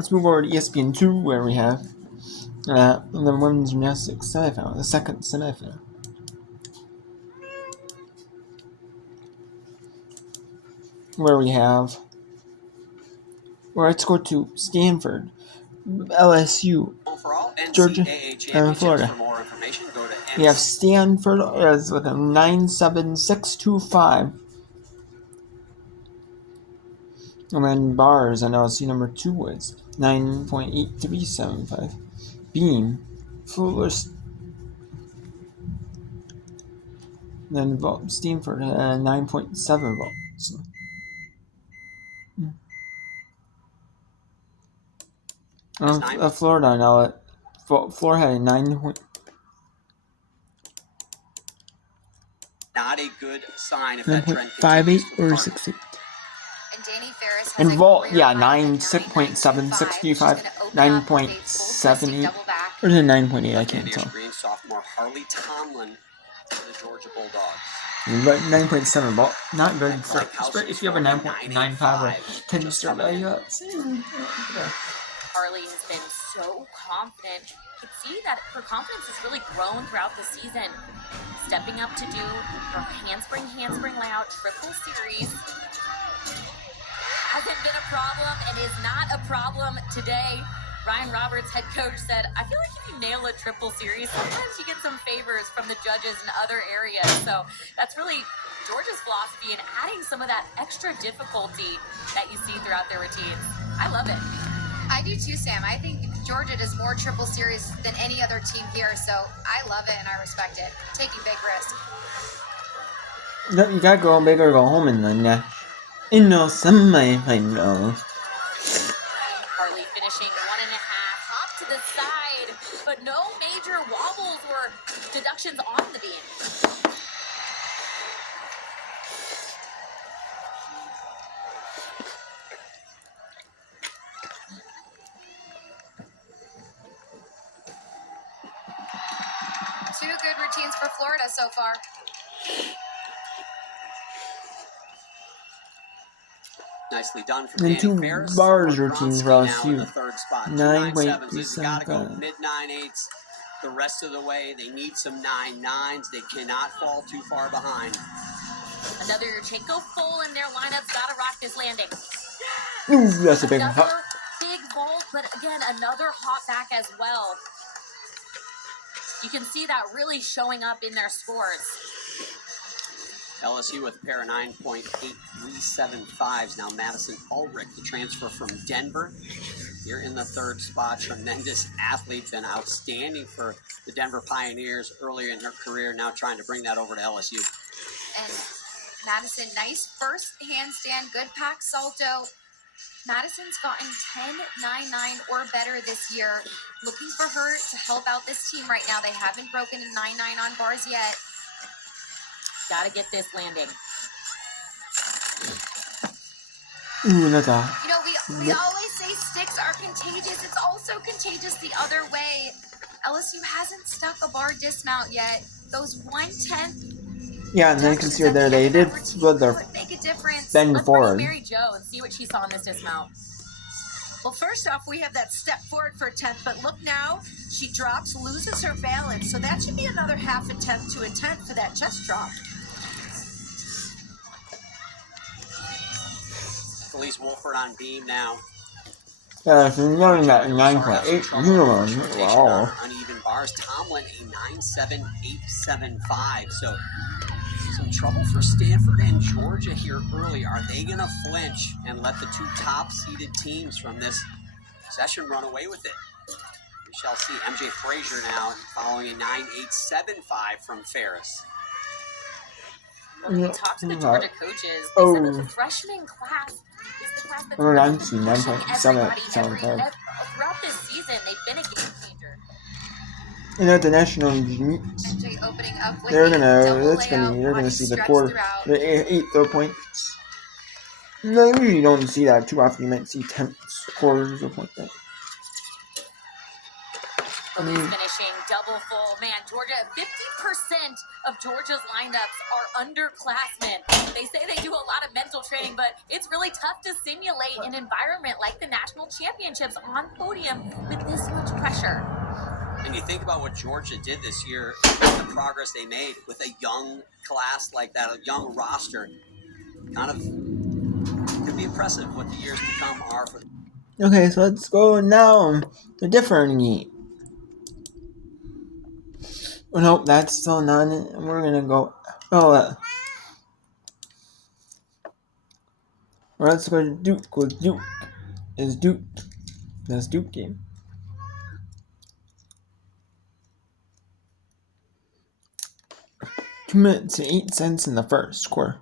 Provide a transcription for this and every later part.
Let's move over to ESPN2, where we have the women's gymnastics semifinal, the second semifinal. Where it's going to Stanford, LSU, Georgia, and Florida. For more information, go to We have Stanford as with a 9.7625. And then bars on LSU number 2 was 9.8375. Beam, Fullest. Then Stanford had 9.7 volts. Florida now. Florida had a 9. Not a good sign if that trend 9.58 or 68. And Danny Ferris has and Volt, yeah, 9.7635, 9.78, or is it 9.8? I can't tell. Sophomore Harley Tomlin for the Georgia Bulldogs. But 9.7 Volt, not good for if you have a 9.95 or 10 start value. Harley has been so confident. You can see that her confidence has really grown throughout the season. Stepping up to do her handspring layout triple series. Hasn't been a problem and is not a problem today. Ryan Roberts, head coach, said, I feel like if you nail a triple series, sometimes you get some favors from the judges in other areas. So that's really Georgia's philosophy in adding some of that extra difficulty that you see throughout their routines. I love it. I do too, Sam. I think Georgia does more triple series than any other team here, so I love it and I respect it. Taking big risks. You gotta go big or go home in the semi-final. Harley finishing 1.5, hop to the side, but no major wobbles or deductions on the beam. Two good routines for Florida so far. Nicely done from And Danny 2 Ferris. bars routines for LSU. 9.7s. Got to go mid 9.8s the rest of the way. They need some 9.9s. They cannot fall too far behind. Another Yurchenko full in their lineups. Got to rock this landing. Ooh, that's a big hop. Big vault, but again, another hop back as well. You can see that really showing up in their scores. LSU with a pair of 9.8375s. Now Madison Ulrich, the transfer from Denver, here in the third spot. Tremendous athlete, been outstanding for the Denver Pioneers earlier in her career, now trying to bring that over to LSU. And Madison, nice first handstand, good pack salto. Madison's gotten 10.99 or better this year. Looking for her to help out this team right now. They haven't broken a 9.9 on bars yet. Got to get this landing. Ooh, that's a... You know, we always say sticks are contagious. It's also contagious the other way. LSU hasn't stuck a bar dismount yet. Those 1/10. Yeah, and then you can see there they did split their bend forward. Mary Jo and see what she saw in this dismount. Well, first off, we have that step forward for a 10th, but look now, she drops, loses her balance, so that should be another half a 10th to a 10th for that chest drop. Elise Wolford on beam now. Yeah, so you're learning that 9.8. Wow. Uneven bars. Tomlin a 9.7875. So some trouble for Stanford and Georgia here early. Are they going to flinch and let the two top-seeded teams from this session run away with it? We shall see. MJ Frazier now following a 9.875 from Ferris. When we talk to the Georgia coaches, they said that the freshman class is the class that's throughout this season. They've been a game changer. And at the national meets, they're gonna see the quarter, the 8 throw points. No, you usually don't see that too often. You might see 10ths, quarters, or like that. finishing double full. Man, Georgia, 50% of Georgia's lineups are underclassmen. They say they do a lot of mental training, but it's really tough to simulate an environment like the national championships on podium with this much pressure. And you think about what Georgia did this year, the progress they made with a young class like that, a young roster, kind of could be impressive what the years to come are for them. Okay, so let's go now to different heat. Oh, nope, that's still not it. We're gonna go. Let's go to Duke. With Duke is Duke. That's Duke game. Commit to 8 cents in the first quarter.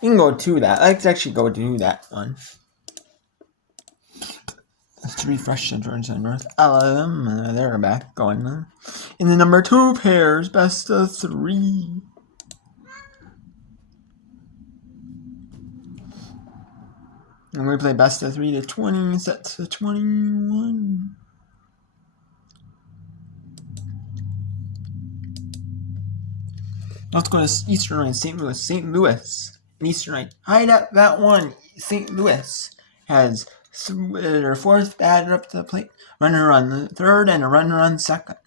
You can go to that. Let's actually go to that one. Let's refresh the Georgia North Alabama. They're back going on. In the number 2 pairs, best of 3. And we play best of 3 to 20, set to 21. Let's go to Eastern Night, St. Louis. St. Louis. Eastern Night. Hide up that one. St. Louis has their 4th batter up to the plate. Runner on the 3rd and a runner on 2nd.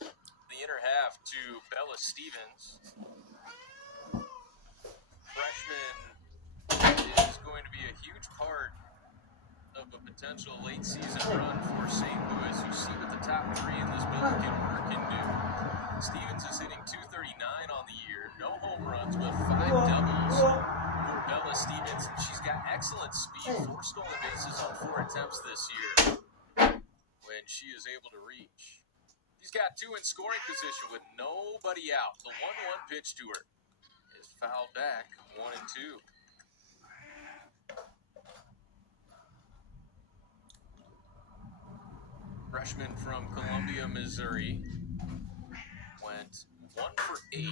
The inner half to Bella Stevens. Freshman is going to be a huge part of a potential late season run for St. Louis, who see what the top 3 in this Billiken work can do. Stevens is hitting .239 on the year, no home runs, but 5 doubles for Bella Stevens, and she's got excellent speed, 4 stolen bases on 4 attempts this year when she is able to reach. She's got 2 in scoring position with nobody out. The 1-1 pitch to her is fouled back, 1-2. Freshman from Columbia, Missouri, went 1 for 8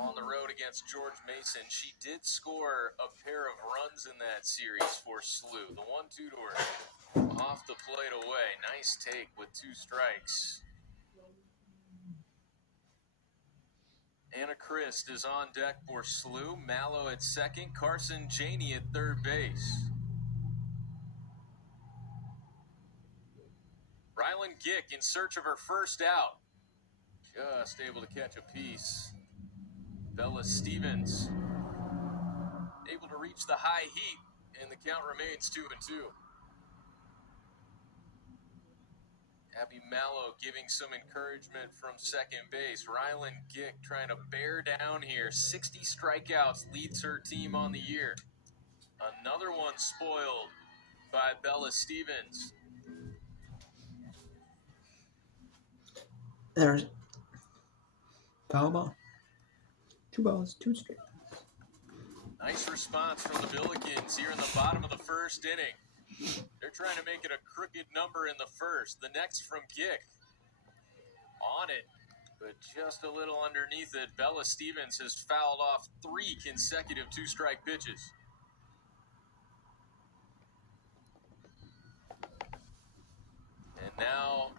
on the road against George Mason. She did score a pair of runs in that series for SLU. The 1-2 to her off the plate away. Nice take with 2 strikes. Anna Christ is on deck for SLU. Mallow at second. Carson Janey at third base. Rylan Gick in search of her first out. Just able to catch a piece. Bella Stevens able to reach the high heat, and the count remains 2-2. Abby Mallow giving some encouragement from second base. Rylan Gick trying to bear down here. 60 strikeouts leads her team on the year. Another one spoiled by Bella Stevens. There's foul ball. 2 balls, 2 strikes. Nice response from the Billikens here in the bottom of the first inning. They're trying to make it a crooked number in the first. The next from Gick. On it, but just a little underneath it. Bella Stevens has fouled off 3 consecutive 2-strike pitches. And now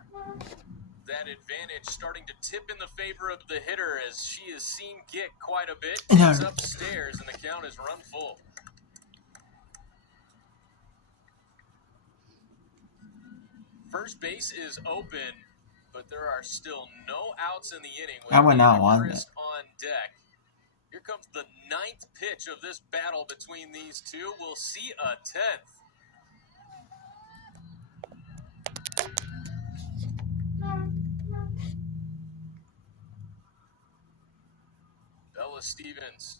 that advantage starting to tip in the favor of the hitter as she has seen Gick quite a bit. It's upstairs and the count is run full. First base is open, but there are still no outs in the inning. I would not want it. On deck. Here comes the 9th pitch of this battle between these two. We'll see a 10th. Bella Stevens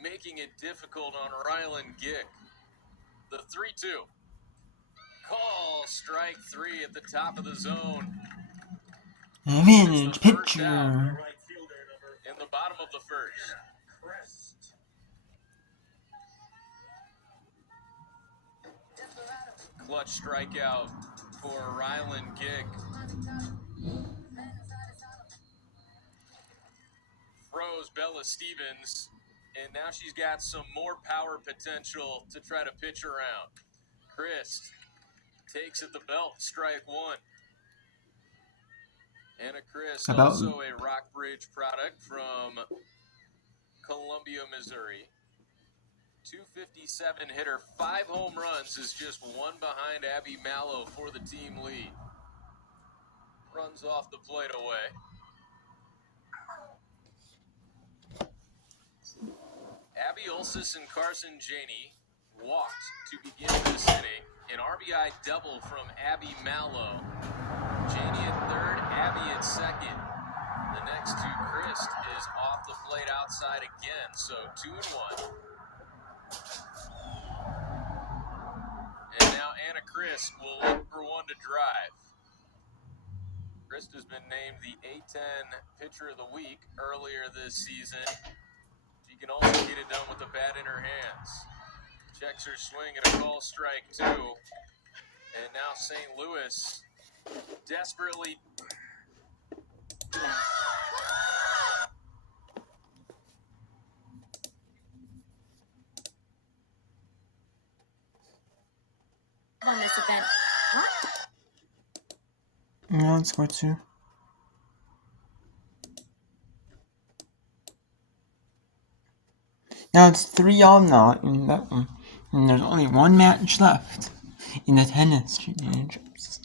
making it difficult on Rylan Gick. The 3-2. Call strike 3 at the top of the zone. Advantage pitcher. In the bottom of the first. Clutch strikeout for Rylan Gick. Froze Bella Stevens And now she's got some more power potential to try to pitch around. Christ takes at the belt, strike one. Anna Christ, About also a Rockbridge product from Columbia, Missouri. 257 hitter, 5 home runs, is just one behind Abby Mallow for the team lead. Runs off the plate away. Abby Ulsis and Carson Janey walked to begin this inning. An RBI double from Abby Mallow. Janey at third, Abby at second. The next to Christ is off the plate outside again, so 2-1. And now Anna Christ will look for one to drive. Christ has been named the A10 Pitcher of the Week earlier this season. She can also get it done with the bat in her hands. Checks her swing and a call strike two. And now St. Louis desperately. On this event. no, it's score 2. Now it's 3-all now in that one. And there's only one match left in the tennis championships.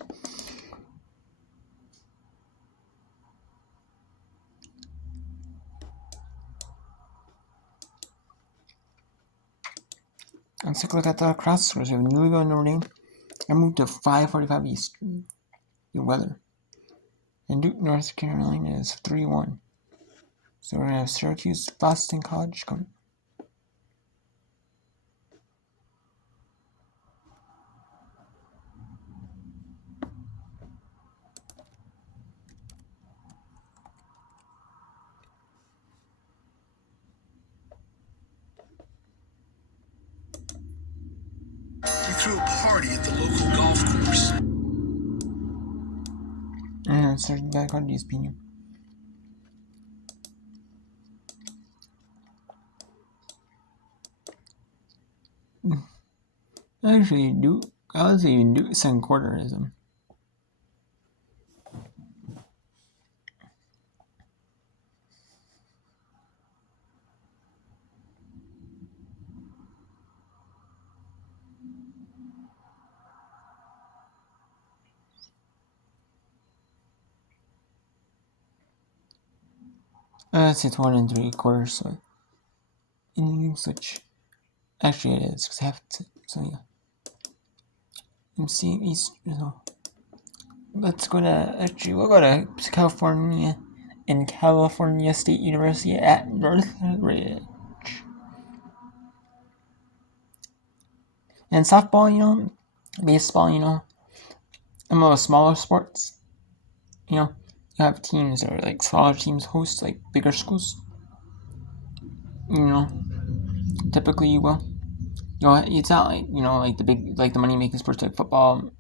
Let's take a look at the cross scores. We have Louisville and Notre Dame. I moved to 5:45 Eastern. The weather. And Duke, North Carolina is 3-1. So we're gonna have Syracuse, Boston College coming. You threw a party at the local golf course. And then starting back on ESPN. Actually, Duke. I was even Duke second quarterism. It's 1 3/4, so innings, which actually it is, because I have to, so yeah. I'm seeing East, so let's go to, actually, we'll go to California, and California State University at Northridge. And softball, baseball, some of the smaller sports, you have teams, or like smaller teams host like bigger schools. Typically you will. It's not like like the big, like the money making sports like football,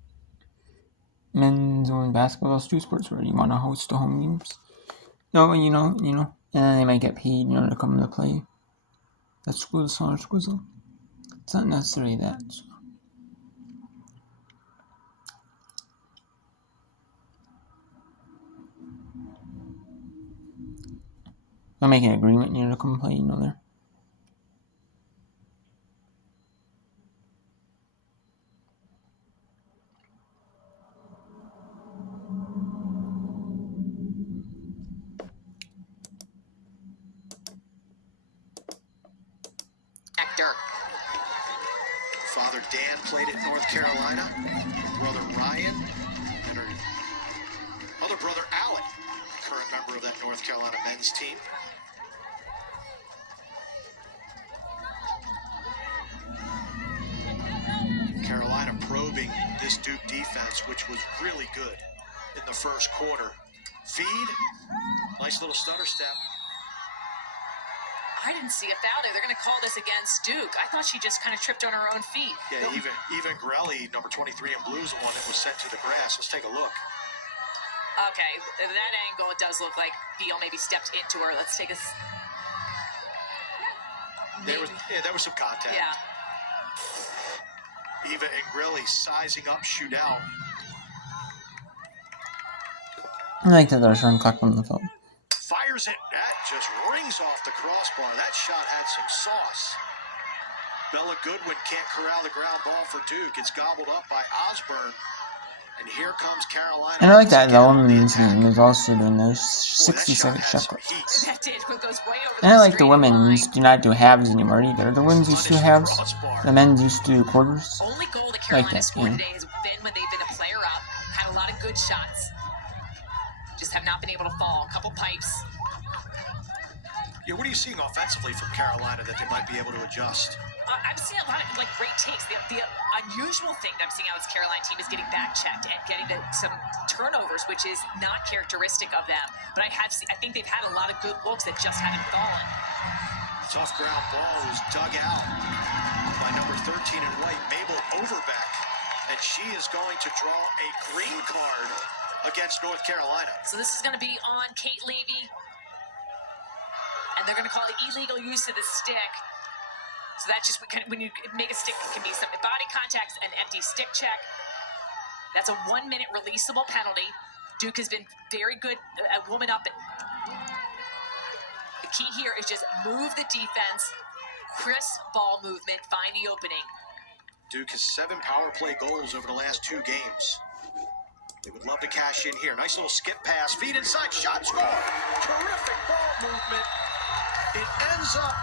men's, or basketball, those two sports where you want to host the home games. No, and then they might get paid, to come to play. That's smaller schools. It's not necessarily that. So. They'll make an agreement, to come play, there. Dirk. Father Dan played at North Carolina. Brother Ryan and her other brother Alec, current member of that North Carolina men's team. Carolina probing this Duke defense, which was really good in the first quarter. Feed, nice little stutter step. I didn't see a foul there. They're going to call this against Duke. I thought she just kind of tripped on her own feet. Yeah, even Grelli, number 23 in blue, is the one that was sent to the grass. Let's take a look. Okay, that angle, it does look like Beal maybe stepped into her. Let's take a... There was some contact. Yeah. Eva and Grilly sizing up shootout. I like that there's one clock on the phone. Fires it. That just rings off the crossbar. That shot had some sauce. Bella Goodwin can't corral the ground ball for Duke. It's gobbled up by Osborne. And here comes Carolina. And I like that the women's team is also doing those 60-second shot clocks. That did. It goes way over And I like the straight women's line. do not do halves anymore either. The women's used to do halves. The men's used to do quarters. Only goal that Like Carolina that, scored yeah. today has been when they've been a player up. Had a lot of good shots. Just have not been able to fall. A couple pipes. Yeah, what are you seeing offensively from Carolina that they might be able to adjust? I'm seeing a lot of great takes. The unusual thing that I'm seeing out with this Carolina team is getting back checked and getting some turnovers, which is not characteristic of them. But I think they've had a lot of good looks that just haven't fallen. Tough ground ball was dug out by number 13 in white, Mabel Overbeck. And she is going to draw a green card against North Carolina. So this is going to be on Kate Levy. And they're going to call it illegal use of the stick. So that's just when you make a stick, it can be some body contact, an empty stick check. That's a 1-minute releasable penalty. Duke has been very good at warming up. The key here is just move the defense, crisp ball movement, find the opening. Duke has 7 power play goals over the last 2 games. They would love to cash in here. Nice little skip pass, feed inside, shot, score. Terrific ball movement. It ends up